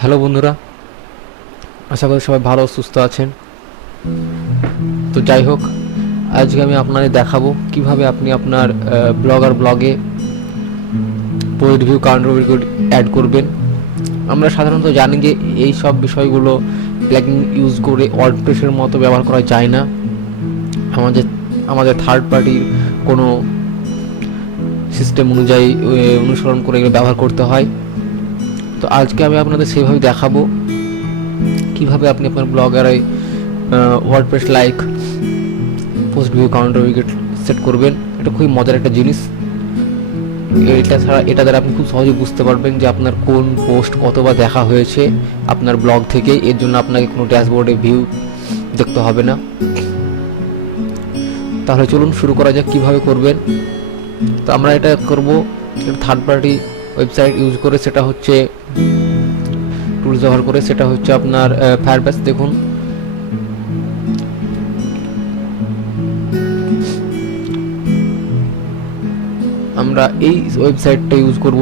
Hello বন্ধুরা, আশা করি সবাই ভালো সুস্থ আছেন। তো যাই হোক, আজকে আমি আপনাদের দেখাবো কীভাবে আপনি আপনার ব্লগার ব্লগে পোস্ট ভিউ কাউন্টার অ্যাড করবেন। আমরা সাধারণত জানি যে এই সব বিষয়গুলো প্লাগিং ইউজ করে ওয়ার্ডপ্রেসের মতো ব্যবহার করা যায় না। আমাদের আমাদের থার্ড পার্টির কোনো সিস্টেম অনুযায়ী অনুসরণ করে এগুলো ব্যবহার করতে হয়। তো আজকে আমি আপনাদের সেভাবে দেখাবো কীভাবে আপনি আপনার ব্লগারে WordPress like post view counter widget set করবেন। এটা খুবই মজার একটা জিনিস। এটা ছাড়া, এটা দ্বারা আপনি খুব সহজে বুঝতে পারবেন যে আপনার কোন পোস্ট কতবার দেখা হয়েছে আপনার ব্লগ থেকে। এর জন্য আপনাকে কোনো ড্যাশবোর্ডে ভিউ দেখতে হবে না। তাহলে চলুন শুরু করা যাক কীভাবে করবেন। তো আমরা এটা করব থার্ড পার্টি ওয়েবসাইট ইউজ করে। সেটা হচ্ছে টুলস ব্যবহার করে, সেটা হচ্ছে আপনার ফায়ারবেস দেখুন। আমরা এই ওয়েবসাইটটা ইউজ করব।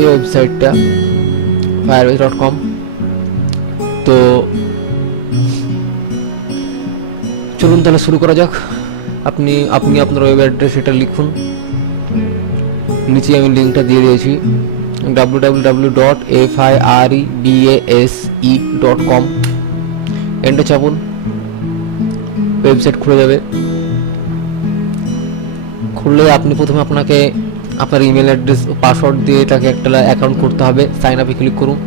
এই ওয়েবসাইটটা ফায়ারবেস ডট কম তো, চলুন তাহলে শুরু করা যাক। আপনি আপনি আপনার ওয়েব অ্যাড্রেস এটা লিখুন। নিচে আমি লিঙ্কটা দিয়ে দিয়েছি। W W dot F I R E S E dot com enter চাপুন। Website খুলে যাবে। খুললে আপনি প্রথমে আপনাকে আপনার ইমেল অ্যাড্রেস পাসওয়ার্ড দিয়ে এটাকে একটা অ্যাকাউন্ট করতে হবে। সাইন আপে ক্লিক করুন।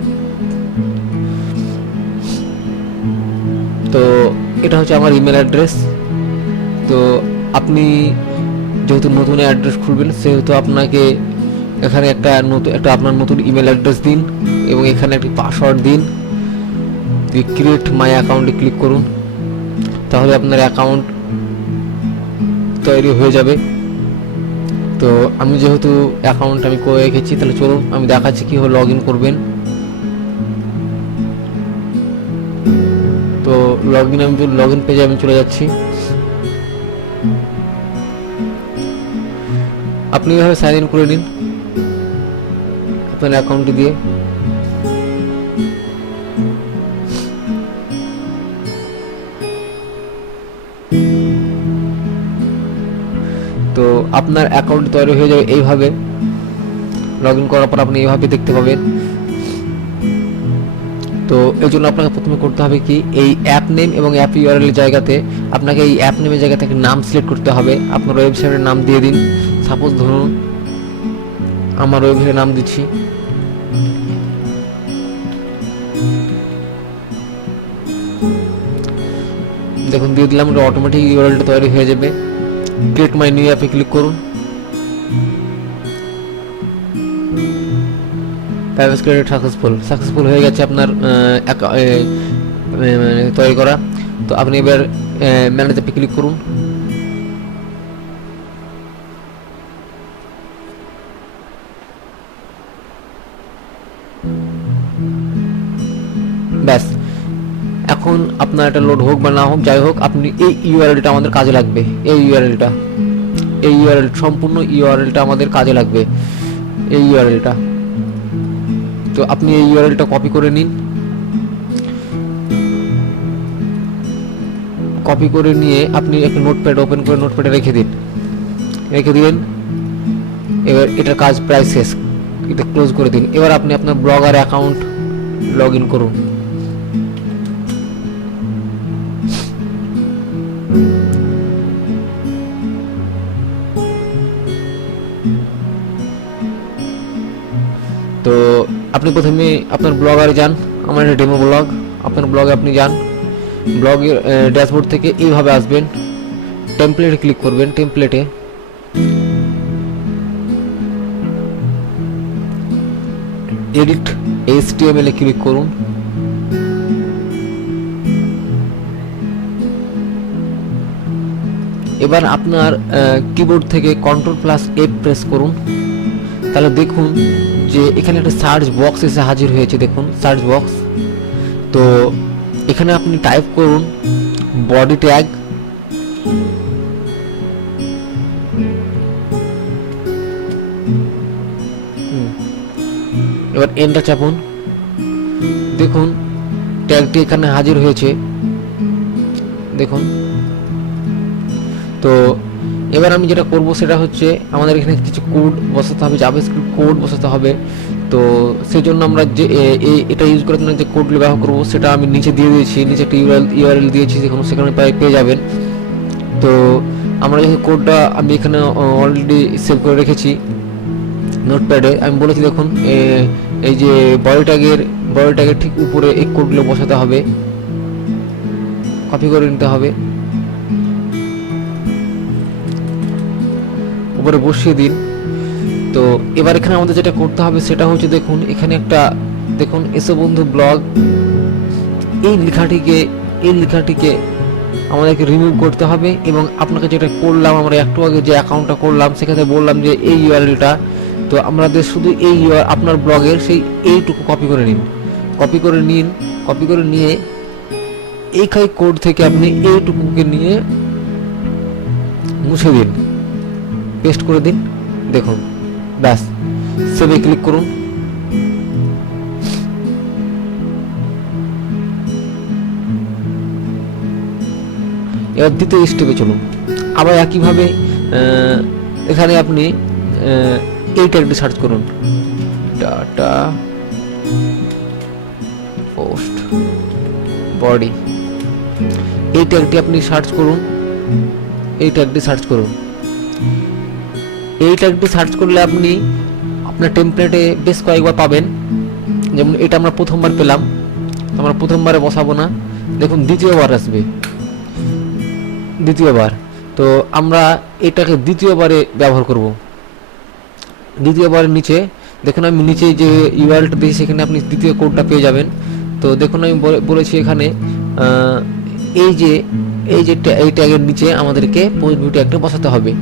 তো এটা হচ্ছে আমার ইমেল অ্যাড্রেস তো আপনি যেহেতু নতুন অ্যাড্রেস খুলবেন, সেহেতু আপনাকে এখানে একটা নতুন একটা আপনার নতুন ইমেল অ্যাড্রেস দিন এবং এখানে একটি পাসওয়ার্ড দিন। ক্রিয়েট মাই অ্যাকাউন্টে ক্লিক করুন। তাহলে আপনার অ্যাকাউন্ট তৈরি হয়ে যাবে। তো আমি যেহেতু অ্যাকাউন্ট আমি করে রেখেছি, তাহলে চলুন আমি দেখাচ্ছি কীভাবে লগ ইন করবেন। তো লগ ইন আমি লগ ইন পেজে আমি চলে যাচ্ছি। আপনি এভাবে সাইন ইন করে নিন। আপনার অ্যাকাউন্টটি দিয়ে। তো আপনার অ্যাকাউন্ট তৈরি হয়ে যাবে এইভাবে। লগ ইন করার পর আপনি এইভাবে দেখতে পাবেন। তো এই জন্য আপনাকে প্রথমে করতে হবে কি, এই অ্যাপ নেম এবং অ্যাপ ইউআরএল জায়গাতে, আপনাকে এই অ্যাপ নেমের জায়গা থেকে নাম সিলেক্ট করতে হবে। আপনার ওয়েবসাইটের নাম দিয়ে দিন। সাপোজ ধরুন আমার ওয়েবসাইটের নাম দিচ্ছি। দেখুন দিয়ে দিলাম ওটা অটোমেটিক ইউআরএলটা তৈরি হয়ে যাবে। ক্রিয়েট মাই নিউ অ্যাপে ক্লিক করুন। প্রাইভেট ক্রেডিট সাকসেসফুল সাকসেসফুল হয়ে গেছে আপনার এ, মানে তৈরি করা। তো আপনি এবার ম্যানেজ অ্যাপে ক্লিক করুন। ব্যাস। এখন আপনার এটা লোড হোক বা না হোক, যাই হোক, আপনি এই ইউআরএলটা আমাদের কাজে লাগবে। এই ইউআরএলটা এই ইউআরএল সম্পূর্ণ ইউআরএলটা আমাদের কাজে লাগবে। এই ইউআরএলটা তো আপনি এই ইউআরএলটা কপি করে নিন। কপি করে নিয়ে আপনি একটা নোটপ্যাড ওপেন করে নোটপ্যাডে রেখে দিন। রেখে দিলেন। এবার এটার কাজ প্রায় শেষ। এটা ক্লোজ করে দিন। এবার আপনি আপনার ব্লগার অ্যাকাউন্ট লগ ইন করুন। আপনি প্রথমে আপনার ব্লগারে যান, আমার একটা ডেমো ব্লগ আপনার ব্লগে আপনি যান ব্লগের ড্যাশবোর্ড থেকে এইভাবে আসবেন টেমপ্লেটে ক্লিক করবেন টেমপ্লেটে এডিট এইচটিএমএল এ ক্লিক করুন। এবার আপনার কিবোর্ড থেকে কন্ট্রোল প্লাস এফ প্রেস করুন। তাহলে দেখুন যে এখানে একটা সার্চ বক্স এসে হাজির হয়েছে, দেখুন সার্চ বক্স তো এখানে আপনি টাইপ করুন বডি ট্যাগ এবার এন্টার চাপুন। দেখুন ট্যাগটি এখানে হাজির হয়েছে। দেখুন। তো এবার আমি যেটা করব সেটা হচ্ছে আমাদের এখানে কিছু কোড বসাতে হবে জাভাস্ক্রিপ্ট কোড বসাতে হবে। তো সেই জন্য আমরা যে এটা ইউজ করার জন্য যে কোডগুলো ব্যবহার করব সেটা আমি নিচে দিয়ে দিয়েছি, নিচে ইউআরএল দিয়েছি সেখানে সেখানে পেয়ে যাবেন। তো আমরা যখন কোডটা আমি এখানে অলরেডি সেভ করে রেখেছি নোটপ্যাডে আমি বলেছি দেখুন এই যে বডি ট্যাগের বডি ট্যাগের ঠিক উপরে এই কোডগুলো বসাতে হবে। কপি করে নিতে হবে। উপরে বসিয়ে দিন। তো এবার এখানে আমাদের যেটা করতে হবে সেটা হচ্ছে দেখুন, এখানে একটা, দেখুন, এসো বন্ধু ব্লগ। এই লেখাটিকে এই লেখাটিকে আমাদেরকে রিমুভ করতে হবে এবং আপনাকে যেটা করলাম, আমরা একটু আগে যে অ্যাকাউন্টটা করলাম, সেখানে বললাম যে এই ইউআরএলটা তো আমাদের শুধু এই URL, আপনার ব্লগের সেই এইটুকু কপি করে নিন। কপি করে নিন কপি করে নিয়ে এইখাই কোড থেকে আপনি এইটুকুকে নিয়ে মুছে দিন। পেস্ট করে দিন। দেখুন, ব্যাস, সেভে ক্লিক করুন। এবার দ্বিতীয় স্টেপে চলুন। আবার একইভাবে এখানে আপনি এই ট্যাগটি সার্চ করুন। Data post body. এই ট্যাগটি আপনি সার্চ করুন। এই ট্যাগটি সার্চ করুন। এই ট্যাগটি সার্চ করলে আপনি আপনার টেমপ্লেটে বেশ কয়েকবার পাবেন। যেমন এটা আমরা প্রথমবার পেলাম। আমরা প্রথমবারে বসাবো না। দেখুন, দ্বিতীয়বার আসবে। দ্বিতীয়বার। তো আমরা এটাকে দ্বিতীয়বারে ব্যবহার করব। দ্বিতীয়বারের নিচে, দেখুন আমি নিচে যে ইউআরএলটা দিয়েছি, সেখানে আপনি দ্বিতীয় কোডটা পেয়ে যাবেন। তো দেখুন, আমি বলে- বলেছি এখানে এই যে এই যে এই ট্যাগের নিচে আমাদেরকে পোস্ট ভিউ ট্যাগটা বসাতে হবে।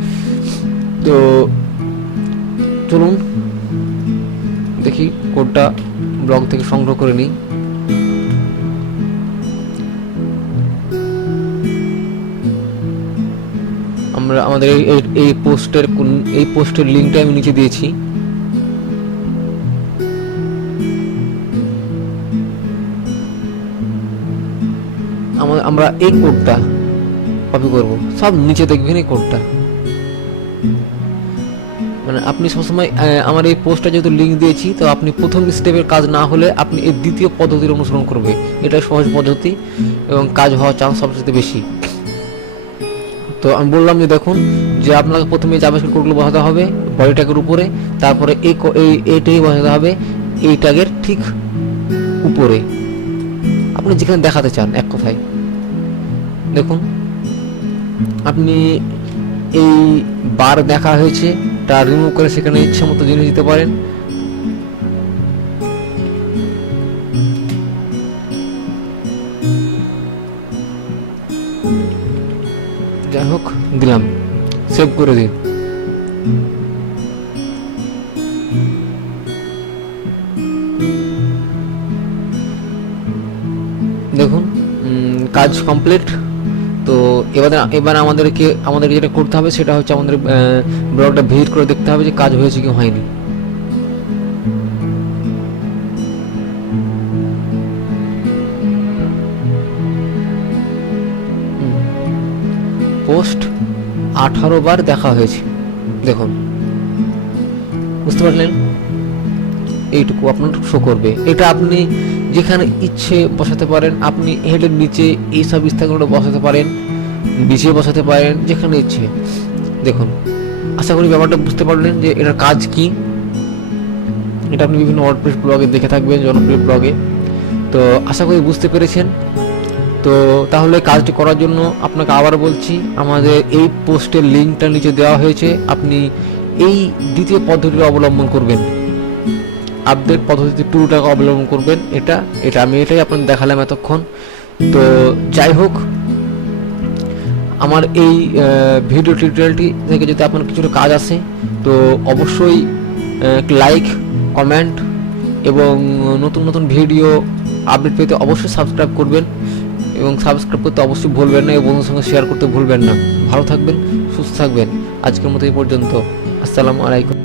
তো চলুন, দেখি কোডটা ব্লগ থেকে সংগ্রহ করে নিই। আমরা, আমাদের এই- পোস্টের কোন এই পোস্টের লিঙ্কটা আমি নিচে দিয়েছি। আমা- আমরা এই কোডটা কপি করব। সব নিচে দেখবেন এই কোডটা। মানে আপনি সবসময় আমার এই পোস্টটা যেহেতু লিঙ্ক দিয়েছি, তো আপনি প্রথম স্টেপের কাজ না হলে আপনি এই দ্বিতীয় পদ্ধতির অনুসরণ করবে। এটা সহজ পদ্ধতি এবং কাজ হওয়ার চান্স সবচেয়ে বেশি। তো আমি বললাম যে, দেখুন, যে আপনাকে প্রথমে জাভাস্ক্রিপ্ট কোডগুলো বসাতে হবে বডি ট্যাগের উপরে, তারপরে এই এইটাই বসাতে হবে, এই ট্যাগের ঠিক উপরে। আপনি যেখানে দেখাতে চান, এক কথায়। দেখুন, আপনি এই বার দেখা হয়েছে তা রিমুভ করে সেখানে ইচ্ছে মতো জিনিস দিতে পারেন। যাই হোক, দিলাম। সেভ করে দিন। দেখুন কাজ কমপ্লিট তো এবার এবার আমাদেরকে আমাদেরকে যেটা করতে হবে সেটা হচ্ছে আমাদের ব্লগটা ভিজিট করে দেখতে হবে যে কাজ হয়েছে কি হয়নি। পোস্ট আঠারো বার দেখা হয়েছে। দেখুন। বুঝতে পারলেন? এইটুকু আপনার শো করবে। এটা আপনি যেখানে ইচ্ছে বসাতে পারেন, আপনি হেডের নিচে এই সব স্থানগুলো বসাতে পারেন নিচে বসাতে পারেন, যেখানে ইচ্ছে। দেখুন, আশা করি ব্যাপারটা বুঝতে পারলেন যে এটার কাজ কি। এটা আপনি বিভিন্ন ওয়ার্ডপ্রেস ব্লগে দেখে থাকবেন, জনপ্রিয় ব্লগে তো আশা করি বুঝতে পেরেছেন। তো তাহলে কাজটি করার জন্য আপনাকে আবার বলছি, আমাদের এই পোস্টের লিঙ্কটা নিচে দেওয়া হয়েছে। আপনি এই দ্বিতীয় পদ্ধতিটা অবলম্বন করবেন। আপডেট পদ্ধতি টুটাকে অবলম্বন করবেন। এটা এটা আমি এটাই আপনাদের দেখালাম এতক্ষণ। তো যাই হোক, আমার এই ভিডিও টিউটোরিয়ালটি থেকে যদি আপনার কিছুটা কাজ আসে, তো অবশ্যই লাইক কমেন্ট এবং নতুন নতুন ভিডিও আপডেট পেতে অবশ্যই সাবস্ক্রাইব করবেন এবং সাবস্ক্রাইব করতে অবশ্যই ভুলবেন না এবং বন্ধুর সঙ্গে শেয়ার করতে ভুলবেন না। ভালো থাকবেন, সুস্থ থাকবেন। আজকের মতো এই পর্যন্ত। আসসালামু আলাইকুম।